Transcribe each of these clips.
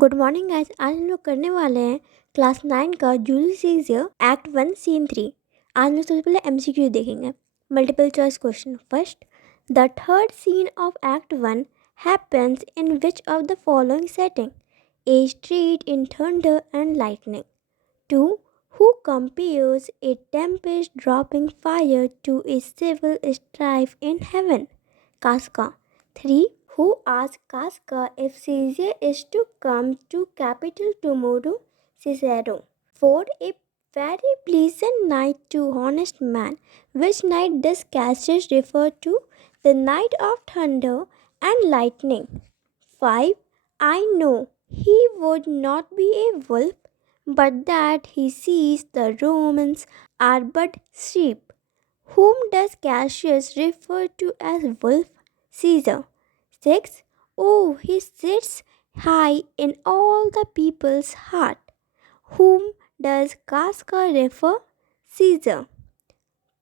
Good morning guys. आज हम लोग करने वाले हैं क्लास 9 का जूलियस एक्ट 1 सीन 3। आज हम लोग सबसे पहले एमसीक्यू देखेंगे। Multiple choice question. First, the third scene of act 1 happens in which of the following setting? A street in thunder and lightning. 2. Who compares a tempest dropping fire to a civil strife in heaven? Casca. 3. Who asked Casca if Caesar is to come to capital tomorrow? Cicero. 4. A very pleasant night to honest man. Which night does Cassius refer to? The night of thunder and lightning. 5. I know he would not be a wolf, but that he sees the Romans are but sheep. Whom does Cassius refer to as wolf? Caesar. 6. Oh, he sits high in all the people's heart. Whom does Casca refer? Caesar.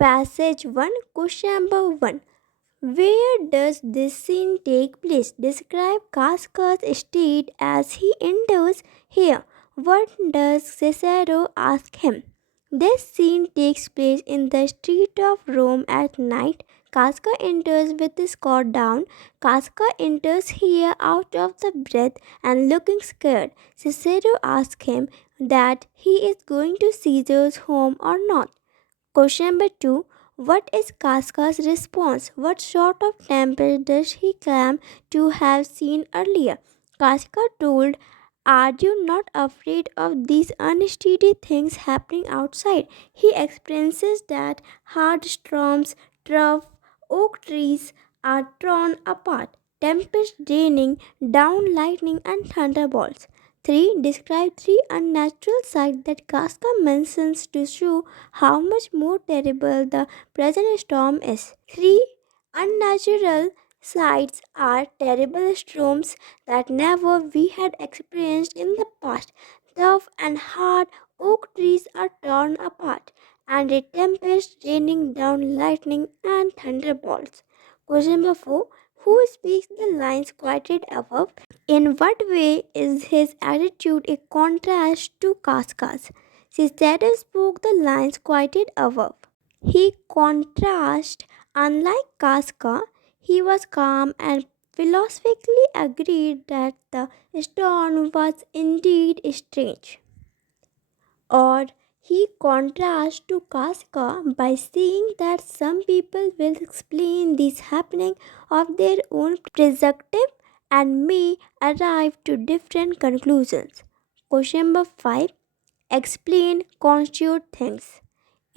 Passage 1, question number 1. Where does this scene take place? Describe Casca's state as he enters here. What does Cicero ask him? This scene takes place in the street of Rome at night. Casca enters with his coat down. Casca enters here out of the breath and looking scared. Cicero asks him that he is going to Caesar's home or not. Question number 2. What is Casca's response? What sort of tempest does he claim to have seen earlier? Casca told, "Are you not afraid of these unsteady things happening outside?" He experiences that hard storms, rough oak trees are torn apart, tempest raining down lightning and thunderbolts. 3. Describe 3 unnatural sights that Casca mentions to show how much more terrible the present storm is. 3 unnatural sights are terrible storms that never we had experienced in the past. Tough and hard oak trees are torn apart, and a tempest raining down lightning and thunderbolts. Question number 4. Who speaks the lines quoted above? In what way is his attitude a contrast to Casca's? Cicero spoke the lines quoted above. He contrasted, unlike Casca, he was calm and philosophically agreed that the storm was indeed strange. Or he contrasts to Casca by saying that some people will explain this happening of their own perspective and may arrive to different conclusions. Question number 5. Explain constitute things.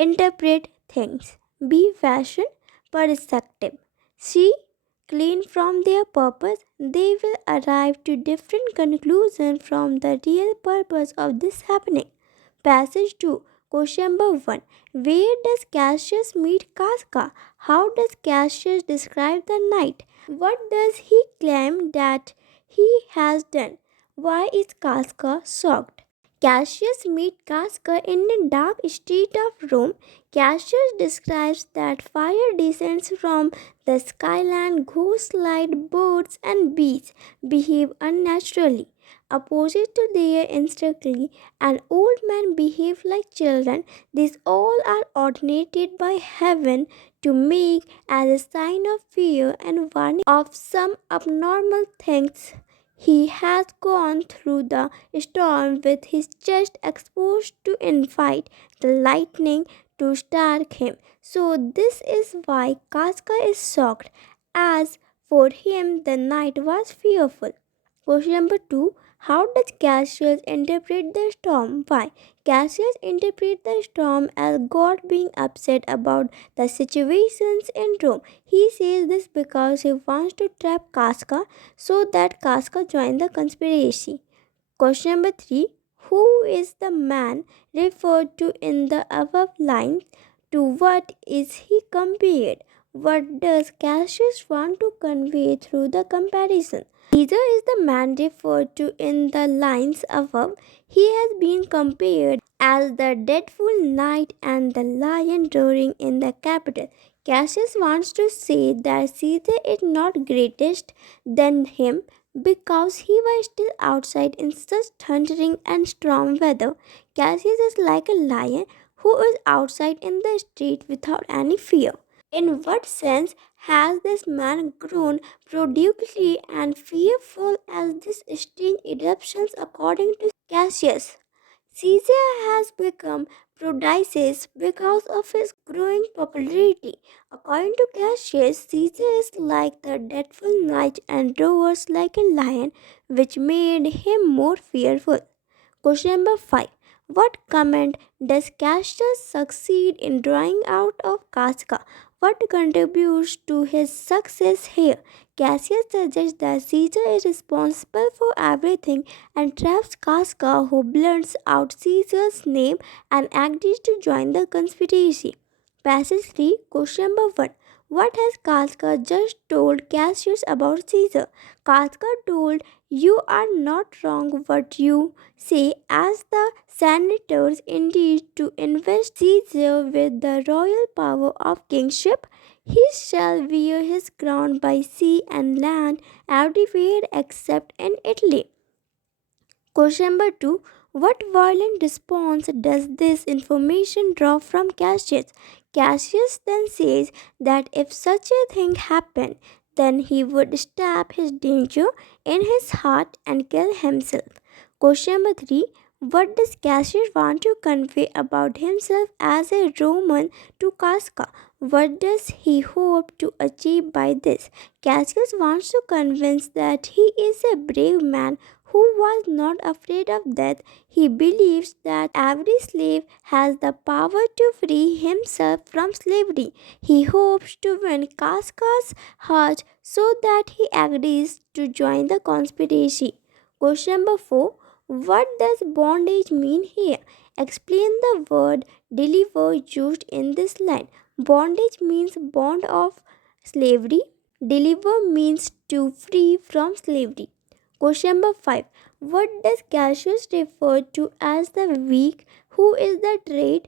Interpret things. B. Fashion perspective. C. Clean from their purpose. They will arrive to different conclusions from the real purpose of this happening. Passage 2. Question number 1. Where does Cassius meet Casca? How does Cassius describe the night? What does he claim that he has done? Why is Casca shocked? Cassius meets Casca in a dark street of Rome. Cassius describes that fire descends from the skyline, ghosts like birds and bees behave unnaturally. Opposite to their instinctively, and old men behave like children. These all are ordinated by heaven to make as a sign of fear and warning of some abnormal things. He has gone through the storm with his chest exposed to invite the lightning to strike him. So this is why Casca is shocked, as for him the night was fearful. Question number 2. How does Cassius interpret the storm? Why? Cassius interprets the storm as God being upset about the situations in Rome. He says this because he wants to trap Casca so that Casca joins the conspiracy. Question number 3. Who is the man referred to in the above lines? To what is he compared? What does Cassius want to convey through the comparison? Caesar is the man referred to in the lines above. He has been compared as the dreadful night and the lion roaring in the capital. Cassius wants to say that Caesar is not greatest than him, because he was still outside in such thundering and storm weather. Cassius is like a lion who is outside in the street without any fear. In what sense has this man grown prodigiously and fearful as these strange eruptions according to Cassius? Caesar has become prodigious because of his growing popularity. According to Cassius, Caesar is like the dreadful night and roars like a lion, which made him more fearful. Question number 5. What comment does Cassius succeed in drawing out of Casca? What contributes to his success here? Cassius suggests that Caesar is responsible for everything and traps Casca, who blurts out Caesar's name and agrees to join the conspiracy. Passage 3. Question number 1. What has Casca just told Cassius about Caesar? Casca told, "You are not wrong what you say, as the senators indeed to invest Caesar with the royal power of kingship. He shall wear his crown by sea and land everywhere except in Italy." Question number 2. What violent response does this information draw from Cassius? Cassius then says that if such a thing happened, then he would stab his danger in his heart and kill himself. Question number 3. What does Cassius want to convey about himself as a Roman to Casca? What does he hope to achieve by this? Cassius wants to convince that he is a brave man who was not afraid of death. He believes that every slave has the power to free himself from slavery. He hopes to win Casca's heart so that he agrees to join the conspiracy. Question number 4. What does bondage mean here? Explain the word deliver used in this line. Bondage means bond of slavery. Deliver means to free from slavery. Question number 5. What does Cassius refer to as the weak? Who is the trait?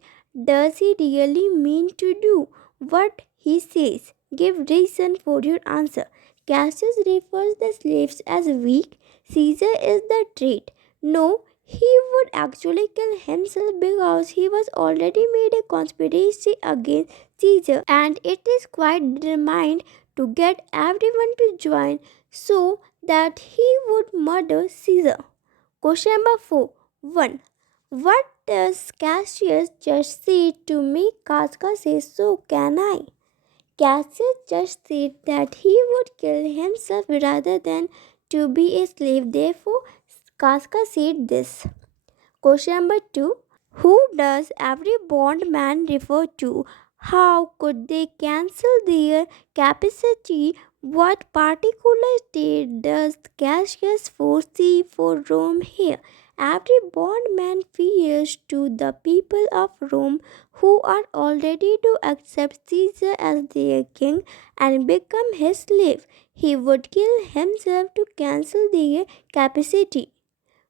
Does he really mean to do what he says? Give reason for your answer. Cassius refers the slaves as weak. Caesar is the trait. No, he would actually kill himself because he was already made a conspiracy against Caesar, and it is quite determined to get everyone to join so that he would murder Caesar. Question number 4. 1. What does Cassius just say to make Casca say so can I? Cassius just said that he would kill himself rather than to be a slave. Therefore, Casca said this. Question number 2. Who does every bondman refer to? How could they cancel their capacity? What particular state does Cassius foresee for Rome here? Every bondman fears to the people of Rome who are already to accept Caesar as their king and become his slave. He would kill himself to cancel their capacity.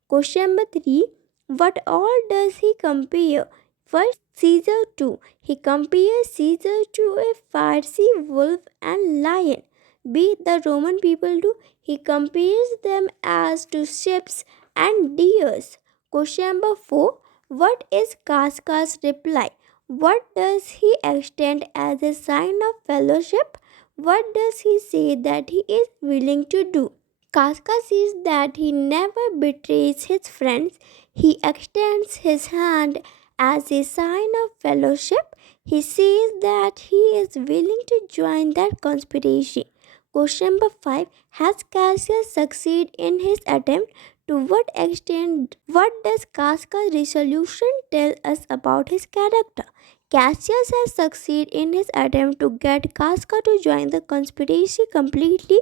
Question number 3. What all does he compare? First, Caesar 2. He compares Caesar to a fiery wolf and lion. B. The Roman people do. He compares them as to ships and deers. Question number 4. What is Casca's reply? What does he extend as a sign of fellowship? What does he say that he is willing to do? Casca says that he never betrays his friends. He extends his hand as a sign of fellowship. He says that he is willing to join that conspiracy. Question number 5. Has Cassius succeeded in his attempt? To what extent? What does Casca's resolution tell us about his character? Cassius has succeeded in his attempt to get Casca to join the conspiracy completely.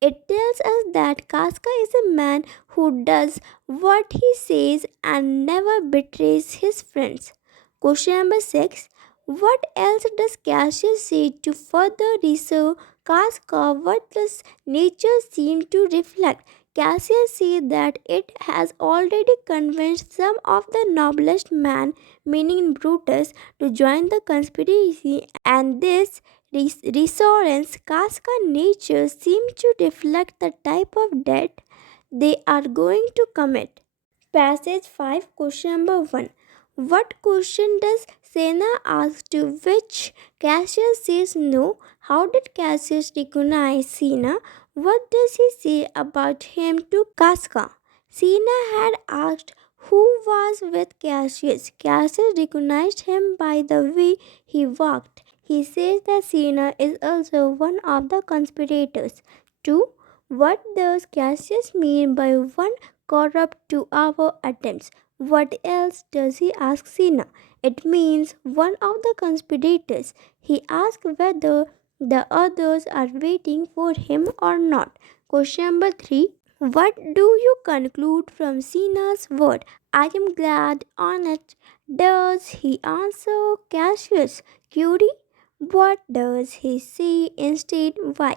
It tells us that Casca is a man who does what he says and never betrays his friends. Question number 6. What else does Cassius say to further reserve Casca? What does nature seem to reflect? Cassius says that it has already convinced some of the noblest men, meaning Brutus, to join the conspiracy, and this reassurance Casca nature seems to reflect the type of death they are going to commit. Passage 5, question number 1. What question does Sena ask to which Cassius says no? How did Cassius recognize Sena? What does he say about him to Casca? Sena had asked who was with Cassius. Cassius recognized him by the way he walked. He says that Sena is also one of the conspirators. 2. What does Cassius mean by one corrupt to our attempts? What else does he ask Sena? It means one of the conspirators. He asks whether the others are waiting for him or not. Question number 3. What do you conclude from Sena's word? I am glad on it. Does he answer Cassius' query? What does he say instead? Why?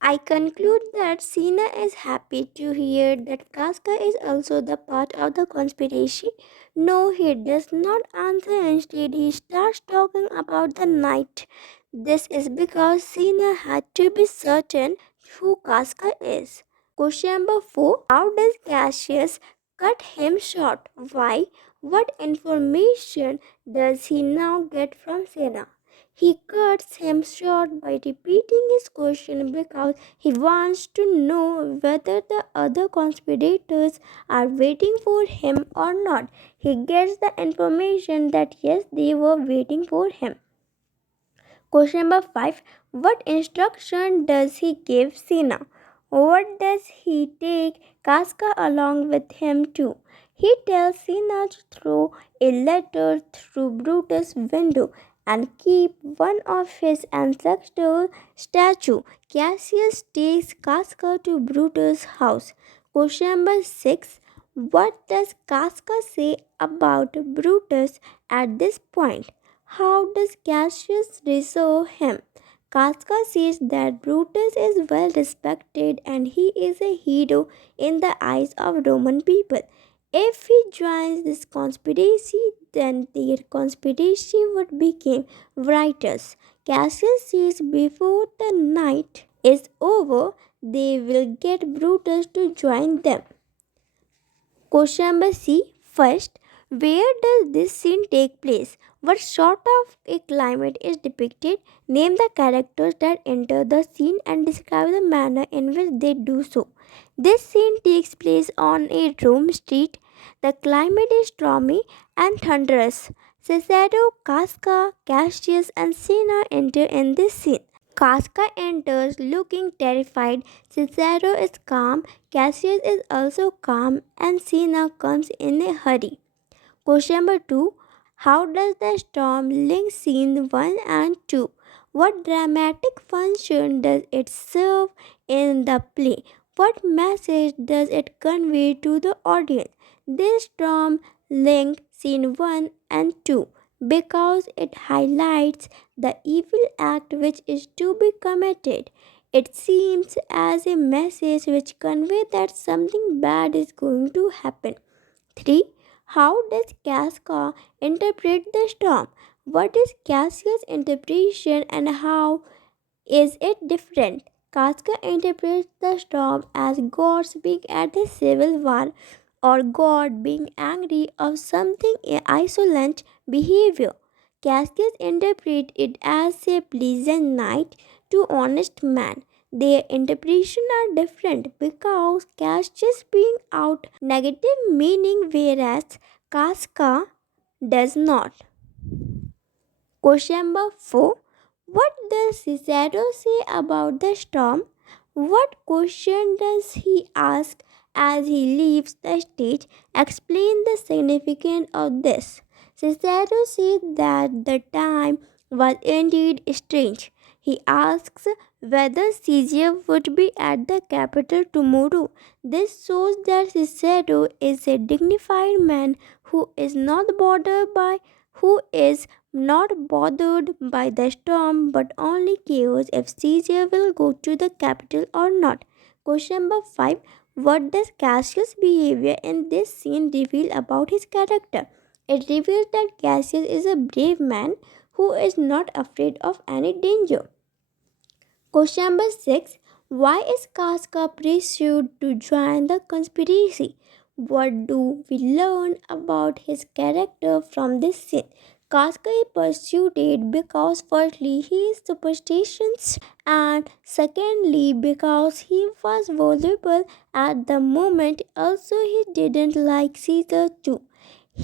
I conclude that Sina is happy to hear that Casca is also the part of the conspiracy. No, he does not answer. Instead, he starts talking about the night. This is because Sina had to be certain who Casca is. Question number 4. How does Cassius cut him short? Why? What information does he now get from Sina? He cuts him short by repeating his question because he wants to know whether the other conspirators are waiting for him or not. He gets the information that yes, they were waiting for him. Question number 5. What instruction does he give Sina? What does he take Casca along with him to? He tells Sina to throw a letter through Brutus' window and keep one of his ancestral statue. Cassius takes Casca to Brutus' house. Question number 6. What does Casca say about Brutus at this point? How does Cassius reassure him? Casca says that Brutus is well respected and he is a hero in the eyes of Roman people. If he joins this conspiracy, then their conspiracy would become righteous. Cassius says before the night is over, they will get Brutus to join them. Question number C. First, where does this scene take place? What sort of a climate is depicted? Name the characters that enter the scene and describe the manner in which they do so. This scene takes place on a Rome street. The climate is stormy and thunderous. Cicero, Casca, Cassius, and Cinna enter in this scene. Casca enters looking terrified. Cicero is calm. Cassius is also calm, and Cinna comes in a hurry. Question number 2. How does the storm link scene 1 and 2? What dramatic function does it serve in the play? What message does it convey to the audience? This storm link scene 1 and 2 because it highlights the evil act which is to be committed. It seems as a message which conveys that something bad is going to happen. 3. How does Casca interpret the storm? What is Cassius' interpretation and how is it different? Casca interprets the storm as God being at a civil war or God being angry of something insolent behavior. Cassius interprets it as a pleasant night to honest man. Their interpretation are different because Cassius being out negative meaning whereas Casca does not. Question number 4. What does Cicero say about the storm? What question does he ask as he leaves the stage? Explain the significance of this. Cicero says that the time was indeed strange. He asks whether Caesar would be at the capital tomorrow. This shows that Cicero is a dignified man who is not bothered by the storm but only cares if Caesar will go to the capital or not. Question number 5. What does Cassius' behavior in this scene reveal about his character? It reveals that Cassius is a brave man who is not afraid of any danger. Question number 6. Why is Casca pursued to join the conspiracy? What do we learn about his character from this scene? Casca is persuaded because firstly he is superstitious and secondly because he was vulnerable at the moment. Also he didn't like Caesar too.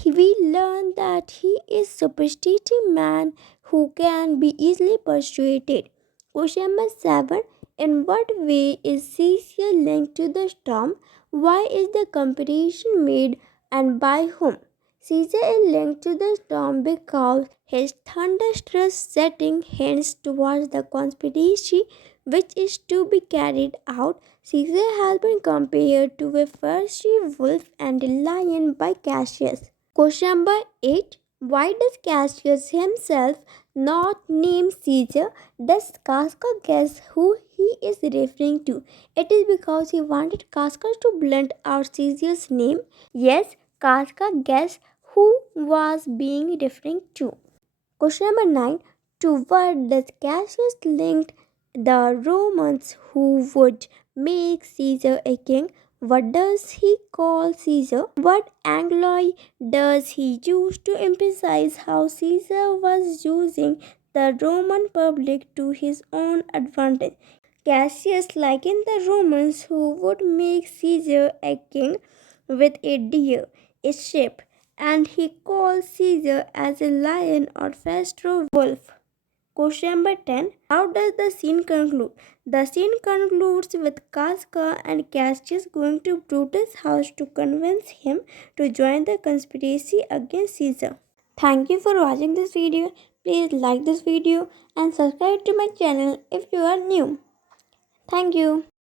We learn that he is superstitious man who can be easily persuaded. Question number 7. In what way is Caesar linked to the storm? Why is the competition made and by whom? Caesar is linked to the storm because his thunderous setting hints towards the conspiracy which is to be carried out. Caesar has been compared to a fiery wolf and a lion by Cassius. Question number 8. Why does Cassius himself not name Caesar? Does Casca guess who he is referring to? It is because he wanted Casca to blunt out Caesar's name. Yes, Casca guessed who was being referring to. Question number 9. To what does Cassius link the Romans who would make Caesar a king? What does he call Caesar? What alloy does he use to emphasize how Caesar was using the Roman public to his own advantage? Cassius likened the Romans who would make Caesar a king with a deer, a sheep, and he called Caesar as a lion or Fastro wolf. Question number 10. How does the scene conclude? The scene concludes with Casca and Cassius going to Brutus' house to convince him to join the conspiracy against Caesar. Thank you for watching this video. Please like this video and subscribe to my channel if you are new. Thank you.